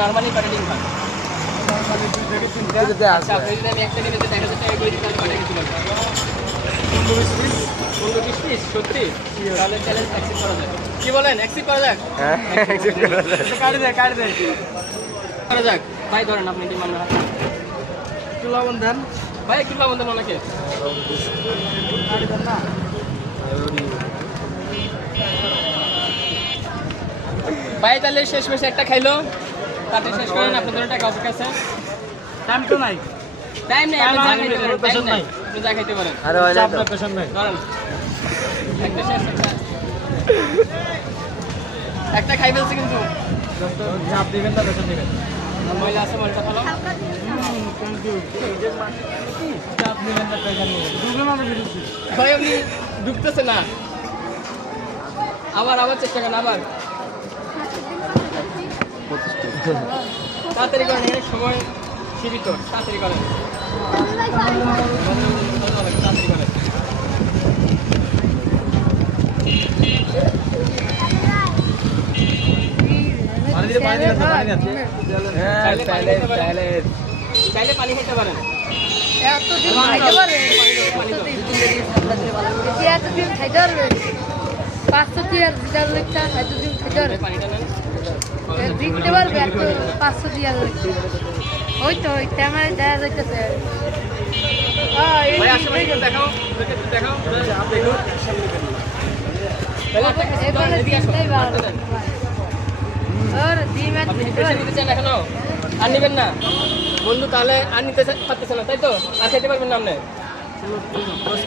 Normally কত ডিম খান? Normally 2 থেকে 3টা আচ্ছা আপনি যদি আমি একটা কিনে 1000 টাকা করে দিতাম কত কিছু বলবেন? 15-20 পিস সত্যি? তাহলে চ্যালেঞ্জ অ্যাকসেপ্ট করা যাক। কি বলেন অ্যাকসেপ্ট করা যাক? হ্যাঁ accept করা যায়। কাটে দে করা যাক। ভাই ধরেন আপনি ডিম আমরা হাতে। একটু লবণ দেন ভাই একটু লবণ দেন ওনাকে। কাটে দেন না ভাই তাহলে শেষমেশ একটা খাইলো তাতে শেষ করেন আপনাদের টাকা অপেক্ষা আছে টাইম তো নাই টাইম নেই আপনি যা Time খাইতে পারেন পেশেন্ট টাইম নাই নাই। আপনি যা খাইতে পারেন আরে হয় না তো। আপনার পেশেন্ট নাই ধরেন একটা শেষ একটা খাই ফেলছে কিন্তু ডক্টর চাপ দিবেন না পেশেন্ট দিবেন ময়লা আছে ময়লাটা ফেলো থ্যাংক ইউ চাপ দিবেন না পেশেন্ট দিবেন দুজন আমি দিচ্ছি ভাই আপনি ঢুকতেছে না আবার চেষ্টা করেন আবার তাড়াতাড়ি করেন এখানে সময় সীমিত তাড়াতাড়ি করেন তাড়াতাড়ি করেন পানি দিতে পানি দিতে পানি দিতে হ্যাঁ চাইলে পানি খেতে পারেন এতদিন খাইতে পারবে এতদিন খাইতে পারবে 500 টিয়ার দিদার লোকটা এতদিন খাইতে পারবে পানিটা নেন দিতে পারবে এত 500 টিয়ার লোকটা ওই তো ওই ক্যামেরা দেখা যাইতেছে ভাই আশেপাশে একটু দেখাও একটু দেখাও দেখুন তাহলে একটা কিছু এবারে এদিকে আসো দিতেই পারবে পারতে দেন। আর ডিম আপনি কি পেশা নিতে চান এখনো আর নেবেন না বন্ধু তাহলে আর নিতে পারতেছে না তাই তো আর খেতে পারবেন না আপনি